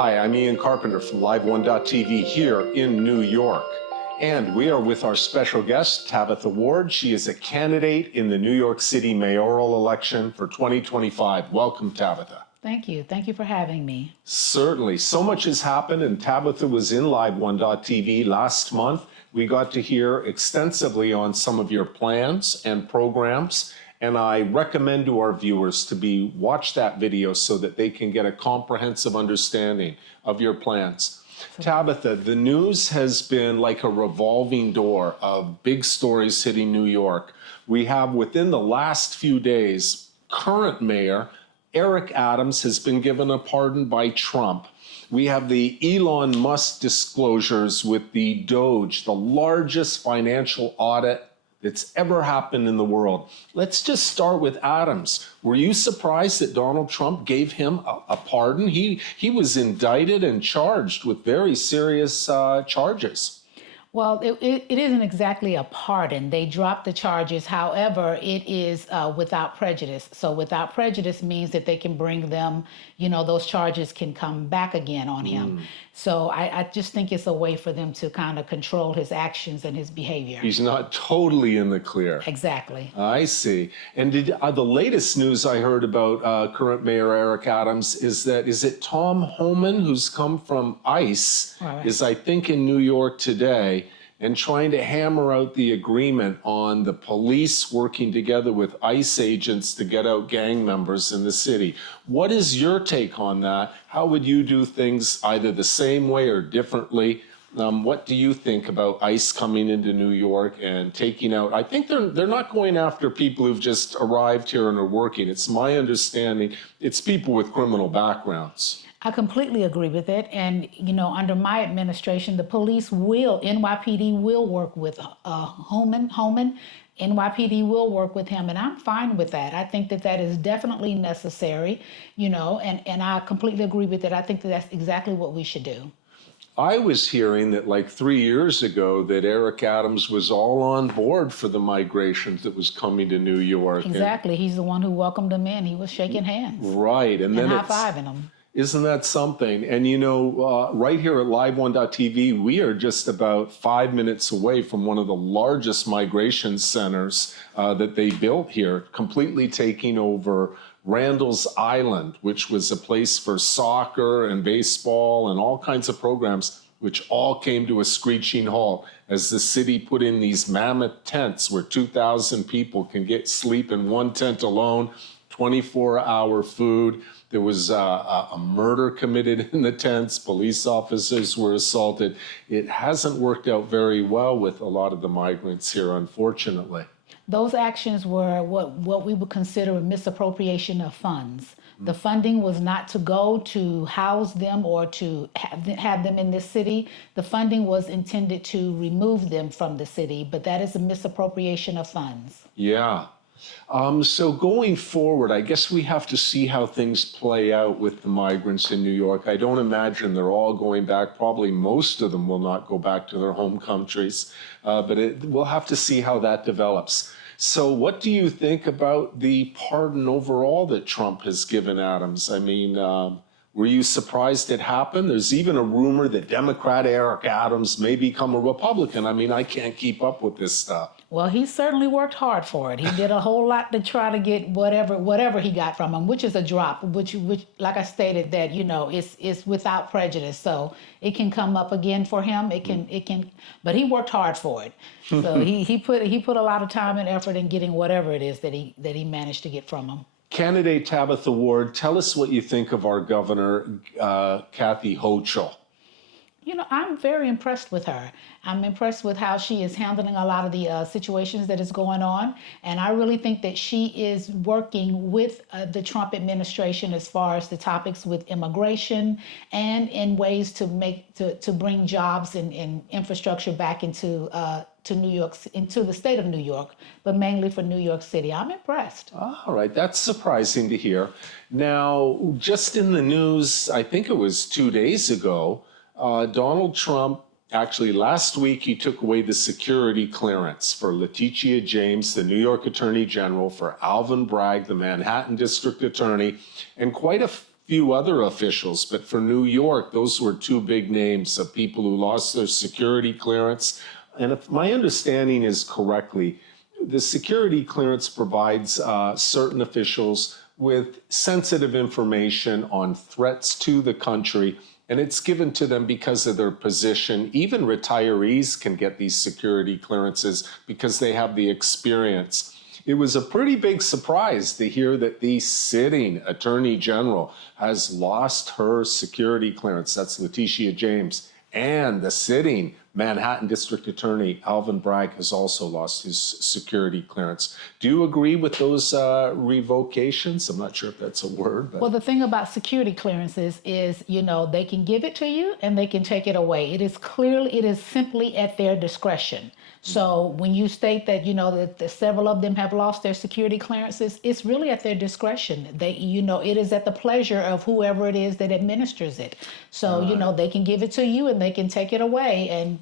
Hi, I'm Ian Carpenter from LiveONE.TV here in New York. And we are with our special guest, Tabitha Ward. She is a candidate in the New York City Mayoral election for 2025. Welcome, Tabitha. Thank you. Thank you for having me. Certainly. So much has happened, and Tabitha was in LiveONE.TV last month. We got to hear extensively on some of your plans and programs. And I recommend to our viewers to watch that video so that they can get a comprehensive understanding of your plans. Tabitha, the news has been like a revolving door of big stories hitting New York. We have, within the last few days, current mayor Eric Adams has been given a pardon by Trump. We have the Elon Musk disclosures with the D.O.G.E, the largest financial audit that's ever happened in the world. Let's just start with Adams. Were you surprised that Donald Trump gave him a pardon? He was indicted and charged with very serious charges. Well, it isn't exactly a pardon. They dropped the charges. However, it is without prejudice. So without prejudice means that they can bring them, those charges can come back again on him. So I just think it's a way for them to kind of control his actions and his behavior. He's not totally in the clear. Exactly. I see. And the latest news I heard about current Mayor Eric Adams is it Tom Homan, who's come from ICE, is I think in New York today, and trying to hammer out the agreement on the police working together with ICE agents to get out gang members in the city. What is your take on that? How would you do things either the same way or differently? What do you think about ICE coming into New York and taking out, I think they're not going after people who've just arrived here and are working. It's my understanding it's people with criminal backgrounds. I completely agree with it. And, under my administration, the police NYPD will work with Homan. NYPD will work with him, and I'm fine with that. I think that is definitely necessary, and I completely agree with it. I think that's exactly what we should do. I was hearing that like 3 years ago that Eric Adams was all on board for the migrations that was coming to New York. Exactly. He's the one who welcomed them in. He was shaking hands. Right. And then high-fiving them. Isn't that something? And right here at LiveONE.TV, we are just about 5 minutes away from one of the largest migration centers that they built here, completely taking over Randall's Island, which was a place for soccer and baseball and all kinds of programs, which all came to a screeching halt as the city put in these mammoth tents where 2,000 people can sleep in one tent alone, 24-hour food. There was a murder committed in the tents. Police officers were assaulted. It hasn't worked out very well with a lot of the migrants here, unfortunately. Those actions were what we would consider a misappropriation of funds. The funding was not to go to house them or to have them in this city. The funding was intended to remove them from the city, but that is a misappropriation of funds. Yeah. So going forward, I guess we have to see how things play out with the migrants in New York. I don't imagine they're all going back. Probably most of them will not go back to their home countries, but we'll have to see how that develops. So what do you think about the pardon overall that Trump has given Adams? I mean, were you surprised it happened? There's even a rumor that Democrat Eric Adams may become a Republican. I mean, I can't keep up with this stuff. Well, he certainly worked hard for it. He did a whole lot to try to get whatever he got from him, which is a drop, which like I stated, that it's without prejudice. So it can come up again for him. It can, but he worked hard for it. So he put a lot of time and effort in getting whatever it is that he managed to get from him. Candidate Tabitha Ward, tell us what you think of our governor, Kathy Hochul. I'm very impressed with her. I'm impressed with how she is handling a lot of the situations that is going on. And I really think that she is working with the Trump administration as far as the topics with immigration and in ways to bring jobs and infrastructure back into to New York, into the state of New York, but mainly for New York City. I'm impressed. All right, that's surprising to hear. Now, just in the news, I think it was 2 days ago, Donald Trump, actually last week, he took away the security clearance for Letitia James, the New York Attorney General, for Alvin Bragg, the Manhattan District Attorney, and quite a few other officials, but for New York, those were two big names of people who lost their security clearance. And if my understanding is correctly, the security clearance provides certain officials with sensitive information on threats to the country, and it's given to them because of their position. Even retirees can get these security clearances because they have the experience. It was a pretty big surprise to hear that the sitting Attorney General has lost her security clearance. That's Letitia James. And the sitting Manhattan District Attorney Alvin Bragg has also lost his security clearance. Do you agree with those revocations? I'm not sure if that's a word. But... Well, the thing about security clearances is, they can give it to you and they can take it away. It is simply at their discretion. So when you state that, that several of them have lost their security clearances, it's really at their discretion. It is at the pleasure of whoever it is that administers it. So, they can give it to you and they can take it away. And,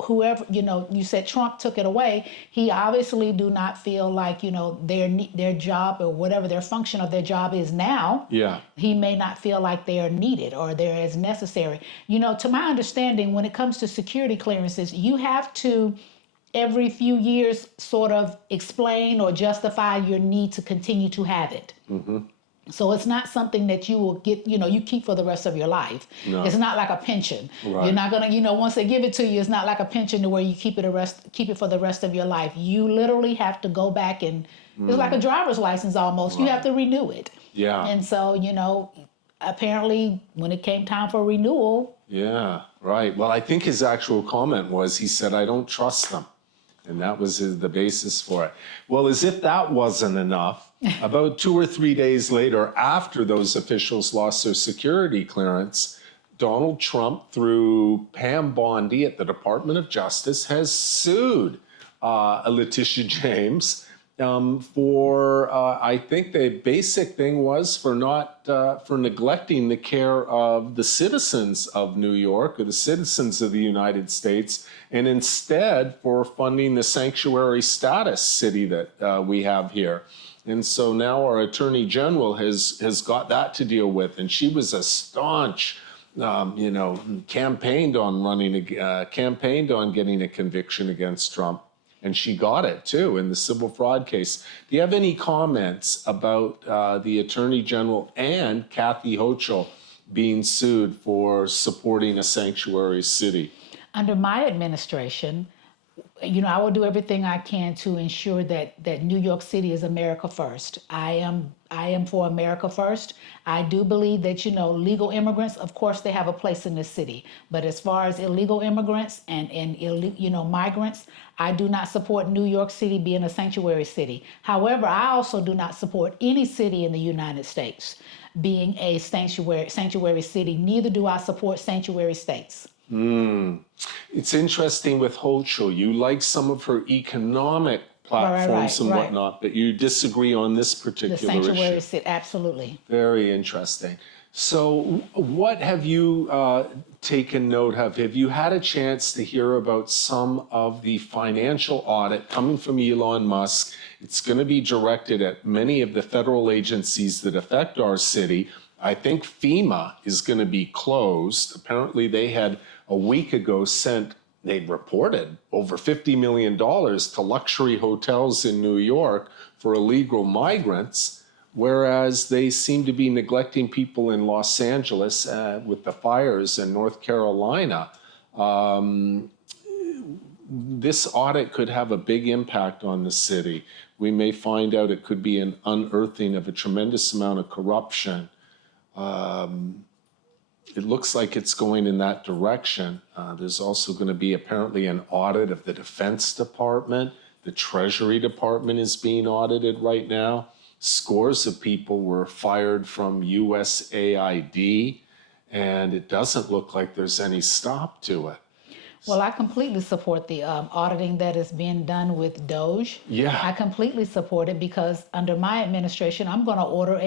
whoever, you said Trump took it away. He obviously do not feel like, their job or whatever their function of their job is now. Yeah. He may not feel like they are needed or they're as necessary. To my understanding, when it comes to security clearances, you have to every few years sort of explain or justify your need to continue to have it. Mm-hmm. So it's not something that you will get, you keep for the rest of your life. No. It's not like a pension. Right. You're not gonna, once they give it to you, it's not like a pension to where you keep it for the rest of your life. You literally have to go back and it's like a driver's license almost. Right. You have to renew it. Yeah. And so, apparently when it came time for renewal. Yeah, right. Well, I think his actual comment was, he said, I don't trust them. And that was the basis for it. Well, as if that wasn't enough, about 2 or 3 days later, after those officials lost their security clearance, Donald Trump, through Pam Bondi at the Department of Justice, has sued Letitia James for, I think the basic thing was for neglecting the care of the citizens of New York or the citizens of the United States, and instead for funding the sanctuary status city that we have here. And so now our Attorney General has got that to deal with, and she was a staunch, campaigned on getting a conviction against Trump. And she got it, too, in the civil fraud case. Do you have any comments about the Attorney General and Kathy Hochul being sued for supporting a sanctuary city? Under my administration, I will do everything I can to ensure that New York City is America first. I am for America first. I do believe that, legal immigrants, of course, they have a place in this city. But as far as illegal immigrants and migrants, I do not support New York City being a sanctuary city. However, I also do not support any city in the United States being a sanctuary city. Neither do I support sanctuary states. It's interesting with Hochul. You like some of her economic platforms and whatnot, but you disagree on this particular issue. The sanctuary city, absolutely. Very interesting. So what have you taken note of? Have you had a chance to hear about some of the financial audit coming from Elon Musk? It's going to be directed at many of the federal agencies that affect our city. I think FEMA is going to be closed. Apparently they had a week ago they'd reported over $50 million to luxury hotels in New York for illegal migrants, whereas they seem to be neglecting people in Los Angeles with the fires in North Carolina. This audit could have a big impact on the city. We may find out it could be an unearthing of a tremendous amount of corruption. It looks like it's going in that direction. There's also going to be apparently an audit of the Defense Department. The Treasury Department is being audited right now. Scores of people were fired from USAID, and it doesn't look like there's any stop to it. Well, I completely support the auditing that is being done with D.O.G.E. Yeah. I completely support it because under my administration, I'm going to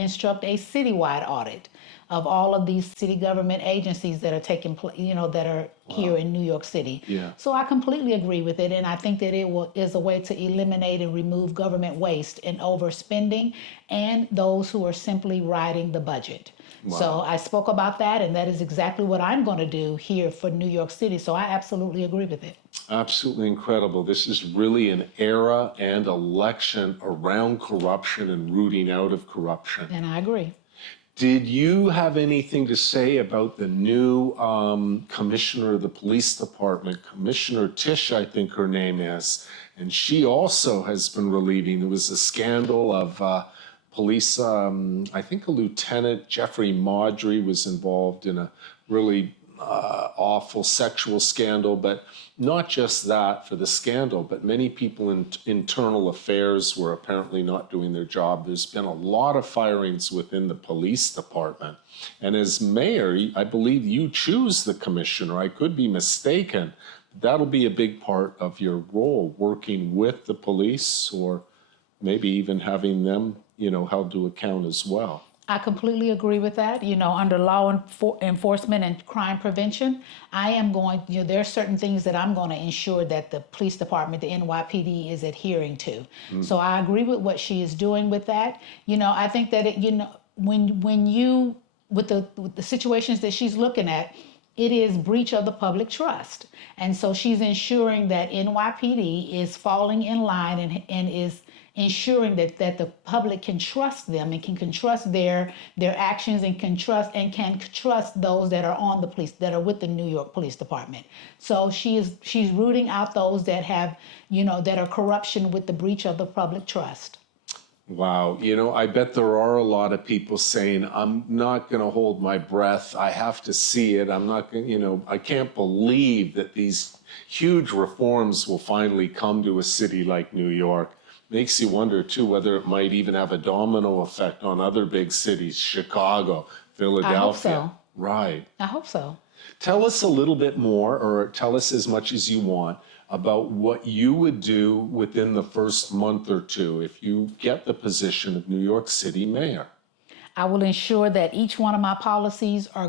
instruct a citywide audit of all of these city government agencies that are taking place, that are here in New York City. Yeah. So I completely agree with it, and I think that is a way to eliminate and remove government waste and overspending, and those who are simply riding the budget. So I spoke about that, and that is exactly what I'm going to do here for New York City. So I absolutely agree with it. Absolutely incredible. This is really an era and election around corruption and rooting out of corruption. And I agree. Did you have anything to say about the new commissioner of the police department, Commissioner Tish, I think her name is, and she also has been relieving. There was a scandal of police, I think a Lieutenant Jeffrey Maudry was involved in a really awful sexual scandal, but not just that for the scandal, but many people in internal affairs were apparently not doing their job. There's been a lot of firings within the police department. And as mayor, I believe you choose the commissioner. I could be mistaken. That'll be a big part of your role, working with the police, or maybe even having them, held to account as well. I completely agree with that. Under law enforcement and crime prevention, I am going, there are certain things that I'm going to ensure that the police department, the NYPD, is adhering to. So I agree with what she is doing with that. I think that, when you, with the situations that she's looking at, it is breach of the public trust. And so she's ensuring that NYPD is falling in line and is ensuring that the public can trust them and can trust their actions and can trust those that are on the police, that are with the New York Police Department. So she's rooting out those that have, that are corruption with the breach of the public trust. Wow. I bet there are a lot of people saying, I'm not going to hold my breath. I have to see it. I'm not going to, I can't believe that these huge reforms will finally come to a city like New York. Makes you wonder, too, whether it might even have a domino effect on other big cities, Chicago, Philadelphia. I hope so. Right. I hope so. Tell us a little bit more, or tell us as much as you want, about what you would do within the first month or two if you get the position of New York City mayor. I will ensure that each one of my policies are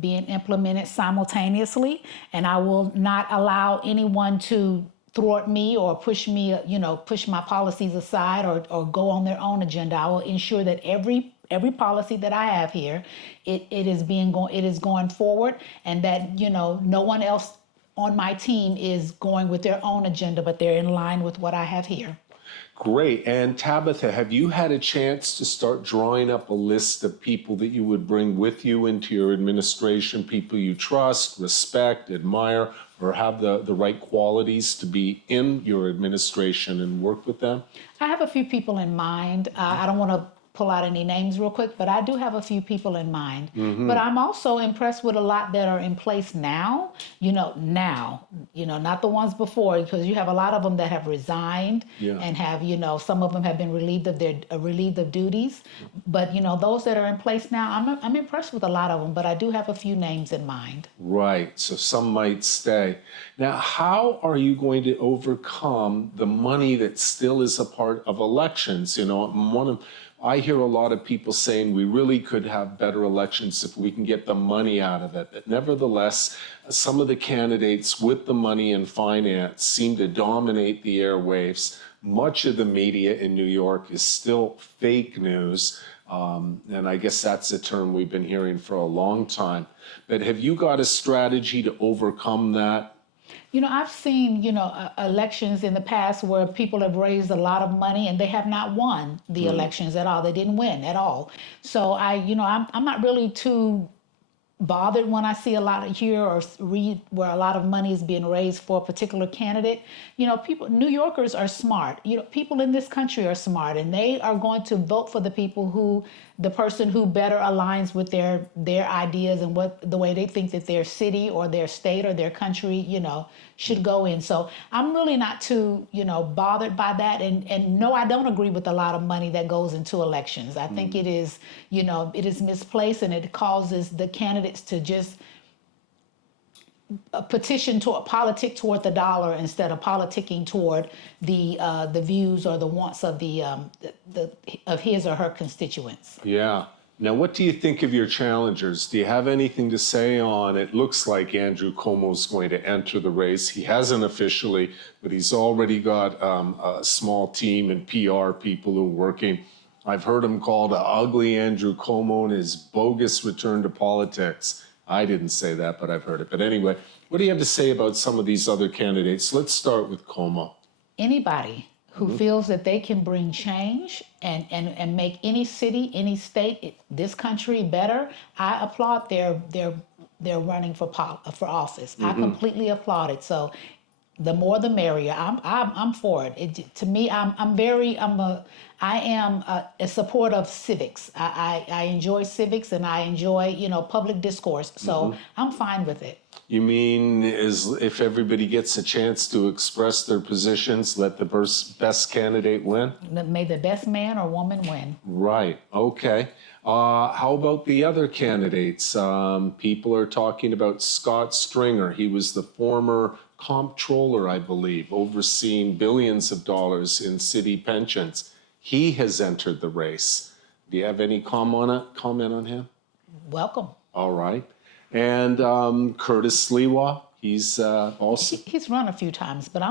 being implemented simultaneously, and I will not allow anyone to thwart me or push my policies aside or go on their own agenda. I will ensure that every policy that I have here, it is going forward, and that no one else on my team is going with their own agenda, but they're in line with what I have here. Great. And Tabitha, have you had a chance to start drawing up a list of people that you would bring with you into your administration, people you trust, respect, admire, or have the right qualities to be in your administration and work with them? I have a few people in mind. I don't want to pull out any names real quick, but I do have a few people in mind. But I'm also impressed with a lot that are in place now, not the ones before, because you have a lot of them that have resigned and have, some of them have been relieved of duties. But, those that are in place now, I'm impressed with a lot of them, but I do have a few names in mind. Right. So some might stay. Now, how are you going to overcome the money that still is a part of elections? I hear a lot of people saying we really could have better elections if we can get the money out of it. But nevertheless, some of the candidates with the money and finance seem to dominate the airwaves. Much of the media in New York is still fake news. And I guess that's a term we've been hearing for a long time. But have you got a strategy to overcome that? I've seen, elections in the past where people have raised a lot of money and they have not won the elections at all. They didn't win at all. So I'm not really too bothered when I see a lot of hear or read where a lot of money is being raised for a particular candidate. New Yorkers are smart. People in this country are smart, and they are going to vote for the person who better aligns with their ideas and the way they think that their city or their state or their country, should go in. So I'm really not too, bothered by that. And no, I don't agree with a lot of money that goes into elections. I think it is, it is misplaced, and it causes the candidates to just politic toward the dollar instead of politicking toward the views or the wants of of his or her constituents. Yeah. Now, what do you think of your challengers? Do you have anything to say on, it looks like Andrew Cuomo is going to enter the race. He hasn't officially, but he's already got a small team and PR people who are working. I've heard him called a ugly Andrew Cuomo and his bogus return to politics. I didn't say that, but I've heard it. But anyway, what do you have to say about some of these other candidates? Let's start with Cuomo. Anybody who feels that they can bring change and make any city, any state, this country better, I applaud their running for office. I completely applaud it. So the more the merrier. I'm for it. To me, I am a support of civics. I enjoy civics and I enjoy public discourse. So I'm fine with it. You mean if everybody gets a chance to express their positions, let the best candidate win? May the best man or woman win. Right. Okay. How about the other candidates? People are talking about Scott Stringer. He was the former comptroller, I believe, overseeing billions of dollars in city pensions. He has entered the race. Do you have any comment on him? Welcome. All right. And Curtis Sliwa, he's also... He's run a few times, but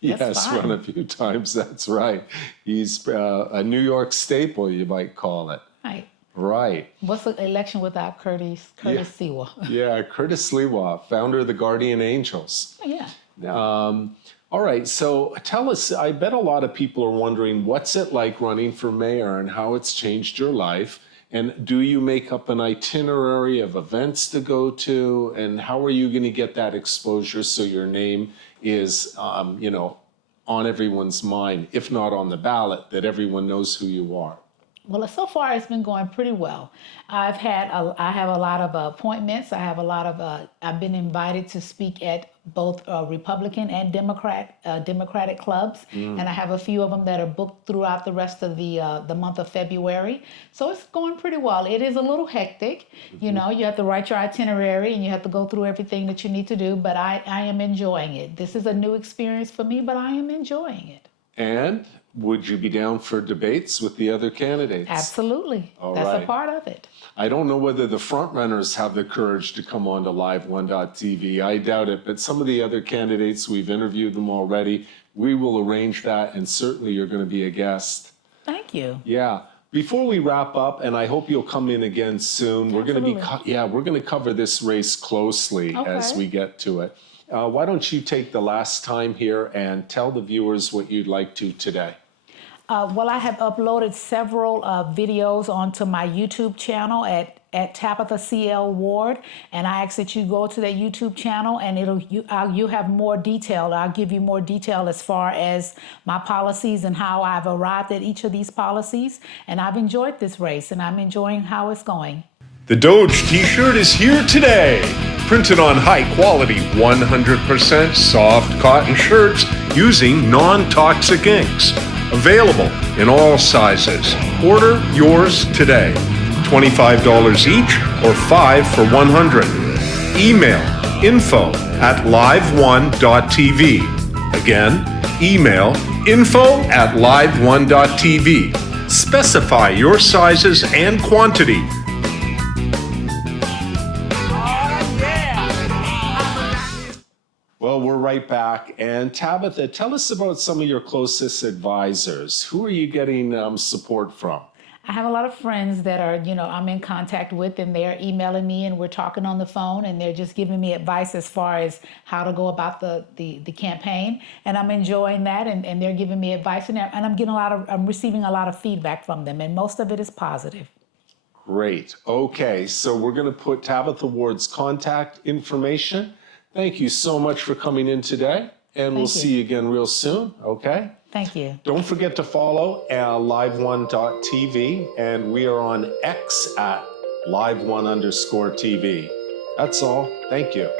Yes, run a few times, that's right. He's a New York staple, you might call it. Right. Right. What's the election without Curtis Sliwa? Yeah, Curtis Sliwa, founder of the Guardian Angels. Oh, yeah. All right, so tell us, I bet a lot of people are wondering, what's it like running for mayor and how it's changed your life? And do you make up an itinerary of events to go to? And how are you going to get that exposure so your name is, on everyone's mind, if not on the ballot, that everyone knows who you are? Well, so far it's been going pretty well. I have a lot of appointments. I've been invited to speak at both Republican and Democratic clubs, and I have a few of them that are booked throughout the rest of the month of February. So it's going pretty well. It is a little hectic, you have to write your itinerary and you have to go through everything that you need to do, but I am enjoying it. This is a new experience for me, but I am enjoying it. And would you be down for debates with the other candidates? Absolutely. That's a part of it. I don't know whether the front runners have the courage to come on to LiveOne.tv. I doubt it, but some of the other candidates, we've interviewed them already. We will arrange that, and certainly you're going to be a guest. Thank you. Yeah. Before we wrap up, and I hope you'll come in again soon, we're going to cover this race closely as we get to it. Why don't you take the last time here and tell the viewers what you'd like to today? Well, I have uploaded several videos onto my YouTube channel at Tabitha C.L. Ward, and I ask that you go to that YouTube channel, and you have more detail. I'll give you more detail as far as my policies and how I've arrived at each of these policies. And I've enjoyed this race, and I'm enjoying how it's going. The D.O.G.E t-shirt is here today. Printed on high-quality, 100% soft cotton shirts using non-toxic inks. Available in all sizes. Order yours today. $25 each or 5 for $100. Email info@liveone.tv. Again, email info@liveone.tv. Specify your sizes and quantity. Well, we're right back. And Tabitha, tell us about some of your closest advisors. Who are you getting support from? I have a lot of friends that are, I'm in contact with, and they're emailing me and we're talking on the phone, and they're just giving me advice as far as how to go about the campaign. And I'm enjoying that, and they're giving me advice, and I'm receiving a lot of feedback from them, and most of it is positive. Great. Okay, so we're going to put Tabitha Ward's contact information. Thank you so much for coming in today, and we'll see you again real soon, okay? Thank you. Don't forget to follow LiveOne.tv, and we are on X at LiveOne_TV. That's all. Thank you.